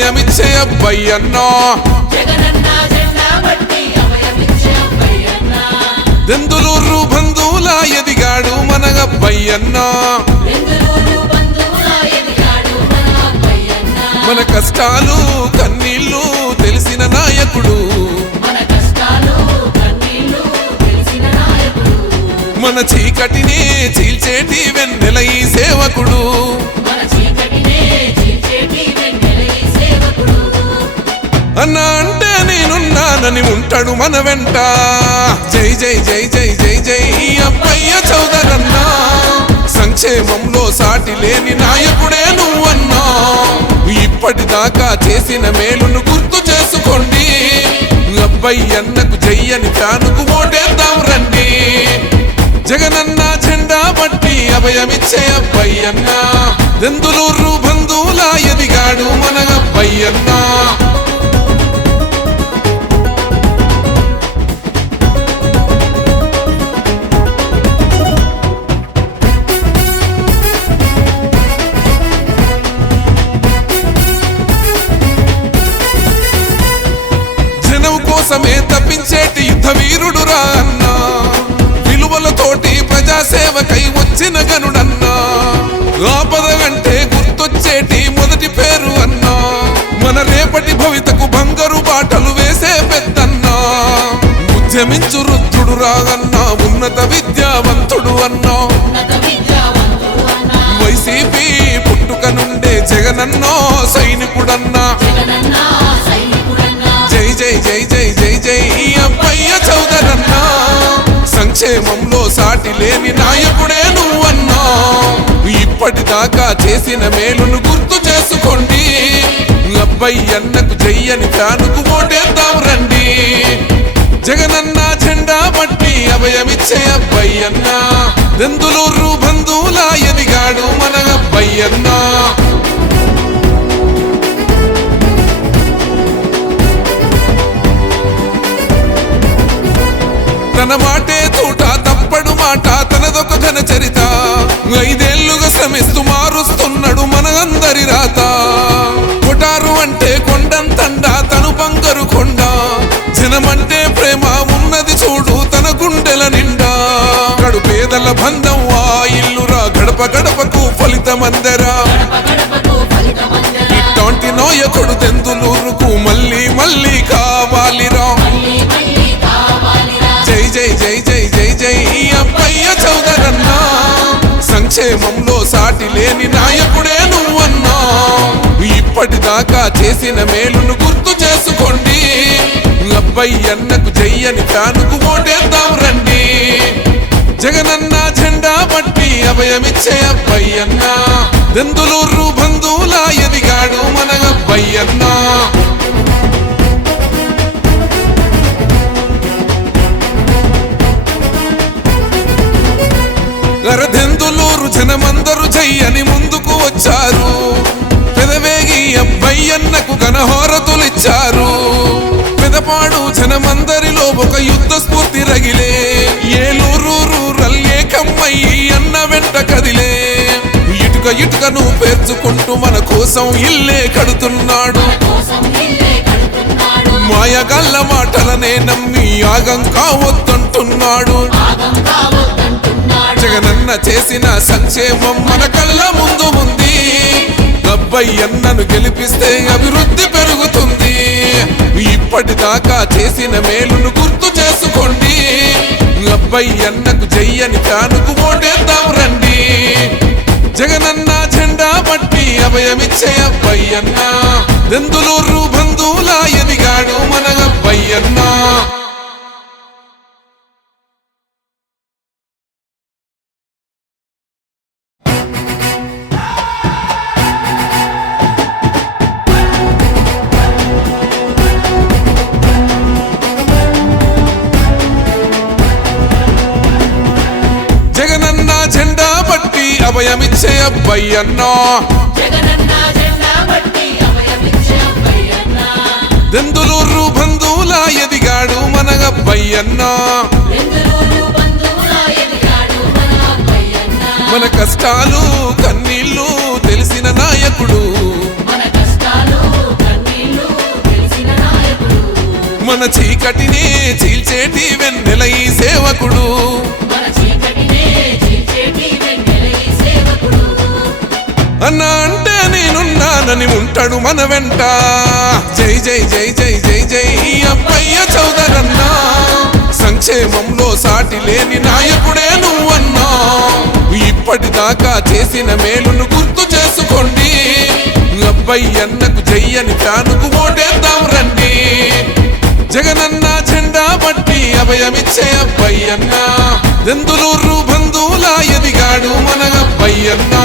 అభయమిచ్చే అబ్బయ్యన్నా. దెందులూరు బంధువుల ఎదిగాడు మన అబ్బయ్యన్న. మన కష్టాలు కన్నీళ్ళు తెలిసిన నాయకుడు. మన కష్టాలు కన్నీళ్ళు తెలిసిన నాయకుడు. మన చీకటిని చీల్చేటి వెన్నెల ఈ సేవకుడు. అన్న అంటే నేనున్నానని ఉంటాడు మన వెంట. జై జై జై జై జై జై అబ్బయ్య చౌదరన్నా. సంక్షేమంలో సాటి లేని నాయకుడే నువ్వన్నా. ఇప్పటిదాకా చేసిన మేలును గుర్తు చేసుకోండి. అబ్బయ్యన్నకు జయ్యని ఫ్యానుకు ఓటేద్దాం రండి. జగనన్న జెండా బట్టి అభయమిచ్చే అబ్బయ్యన్న. దెందులూరు బంధువులా ఎదిగాడు మన అబ్బయ్యన్నా. కోసమే తప్పించేటి యుద్ధ వీరుడు రా అన్నా. విలువలతోటి ప్రజాసేవకై వచ్చిన గనుడన్నా. ఆపద అంటే గుర్తొచ్చేటి మొదటి పేరు అన్నా. మన రేపటి భవితకు బంగారు బాటలు వేసే పెద్దన్నా. ఉద్యమించు రుద్రుడు రాగన్నా ఉన్నత విద్యావంతుడు అన్నా. ఉన్నత విద్యావంతుడు అన్న. వైసీపీ పుట్టుక నుండే జగనన్నో. సంక్షేమంలో సాటి లేని నాయకుడే నువ్వన్నా. ఇప్పటిదాకా చేసిన మేలును గుర్తు చేసుకోండి. నబ్బయ్యంతకు చెయ్యని ఫ్యానుకు ఓటేద్దాం రండి. జగనన్న జెండా పట్టి అభయమిచ్చే అబ్బయ్యన్న. దెందులూరు బంధువుల ఎదిగాడు మన అబ్బాయి అన్నా ఐదేళ్ళుగా శ్రమిస్తూ మారుస్తున్నాడు మన అందరి రాత. కొటారు అంటే కొండంతండ తను బంగారు కొండ. జనమంటే ప్రేమ ఉన్నది చూడు తన గుండెల నిండా. కడు పేదల బంధం ఆ ఇల్లురా గడప గడపకు గడప గడపకు ఫలితమందరా. సంక్షేమంలో సాటి లేని నాయకుడే నువ్వన్నా. ఇప్పటిదాకా చేసిన మేలును గుర్తు చేసుకోండి. అబ్బయ్యన్నకు జయ్యని ఫ్యానుకు ఓటేద్దాం రండి. జగనన్న జెండా పట్టి అభయమిచ్చే అబ్బయ్యన్న. దెందులూరు బంధువులా ఎదిగాడు మన అబ్బయ్యన్నా. జనమందరు చెయ్యని ముందుకు వచ్చారు. పెదవేగి అబ్బయ్యన్నకు ఘనహోరతులిచ్చారు. పెదపాడు జనమందరిలో ఒక యుద్ధ స్ఫూర్తి రగిలే. ఏలూరు రల్లే కమ్మయ్యి అన్న వెంట కదిలే. ఇటుక ఇటుకను పేర్చుకుంటూ మన కోసం ఇల్లే కడుతున్నాడు. మాయగల్ల మాటలనే నమ్మి యాగం కావద్దంటున్నాడు. జగనన్న చేసిన సంక్షేమం మన కళ్ళ ముందు ఉంది. అన్నను గెలిపిస్తే అభివృద్ధి పెరుగుతుంది. ఇప్పటిదాకా చేసిన మేలును గుర్తు చేసుకోండి. అన్నకు జయ్యని ఫ్యానుకు ఓటేద్దాం రండి. జగనన్న జెండా పట్టి అభయమిచ్చే అబ్బయ్యన్న. దెందులూరు బంధువుల ఎదిగాడు మన అబ్బయ్యన్నా అభయమిచ్చే అబ్బయ్యన్నో. దెందులూరు బంధువుల ఎదిగాడు మన అబ్బయ్యన్నో మన కష్టాలు కన్నీళ్ళు తెలిసిన నాయకుడు. మన చీకటిని చీల్చేటి వెన్నెల ఈ సేవకుడు. అన్న అంటే నేనున్నానని ఉంటాడు మన వెంట. జై జై జై జై జై జై అప్పయ్య చౌదరన్నా. సంక్షేమంలో సాటి లేని నాయకుడే నువ్వన్నా. ఇప్పటిదాకా చేసిన మేలును గుర్తు చేసుకోండి. అబ్బయ్యన్నకు జయ్యని ఫ్యానుకు ఓటేద్దాం రండి. జగనన్న జెండా పట్టి అభయమిచ్చే అబ్బయ్యన్న. దెందులూరు బంధువులా ఎదిగాడు మన అబ్బయ్యన్నా.